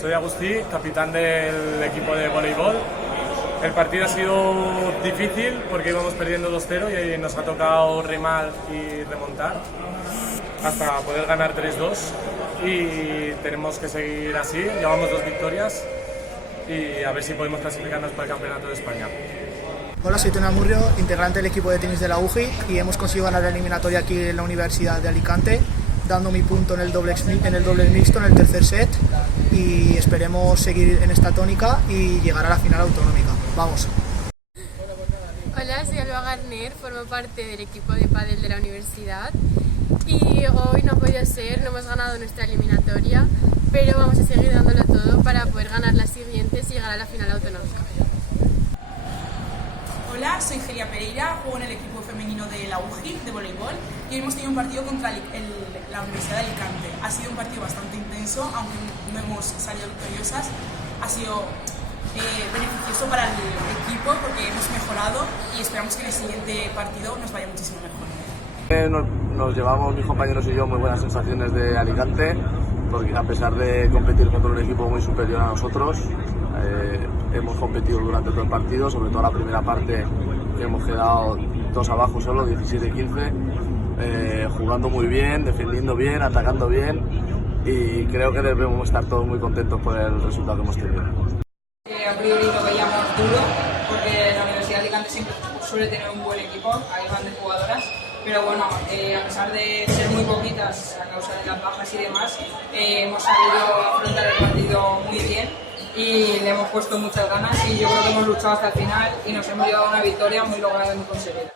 Soy Agustí, capitán del equipo de voleibol. El partido ha sido difícil porque íbamos perdiendo 2-0 y nos ha tocado remar y remontar hasta poder ganar 3-2 y tenemos que seguir así. Llevamos 2 victorias y a ver si podemos clasificarnos para el Campeonato de España. Hola, soy Tony Amurrio, integrante del equipo de tenis de la UGI, y hemos conseguido ganar la eliminatoria aquí en la Universidad de Alicante, dando mi punto en el dobles mixto en el tercer set, y esperemos seguir en esta tónica y llegar a la final autonómica. ¡Vamos! Hola, soy Alba Garner, formo parte del equipo de pádel de la universidad y hoy no ha podido ser, no hemos ganado nuestra eliminatoria, pero vamos a seguir dándolo todo para poder ganar las siguientes y llegar a la final autonómica. Hola, soy Gelia Pereira, juego en el equipo femenino de la UGI de voleibol y hoy hemos tenido un partido contra la Universidad de Alicante. Ha sido un partido bastante intenso, aunque no hemos salido victoriosas. Ha sido beneficioso para el equipo porque hemos mejorado y esperamos que en el siguiente partido nos vaya muchísimo mejor. Nos llevamos mis compañeros y yo muy buenas sensaciones de Alicante, porque a pesar de competir contra un equipo muy superior a nosotros, hemos competido durante todo el partido, sobre todo la primera parte hemos quedado 2 abajo solo, 17-15, jugando muy bien, defendiendo bien, atacando bien, y creo que debemos estar todos muy contentos por el resultado que hemos tenido. A priori lo veíamos duro, porque la Universidad de Alicante siempre suele tener un buen equipo, hay grandes jugadoras, pero bueno, a pesar de ser muy poquitas a causa de las bajas y demás, hemos sabido afrontar el partido muy bien y le hemos puesto muchas ganas y yo creo que hemos luchado hasta el final y nos hemos llevado una victoria muy lograda y muy conseguida.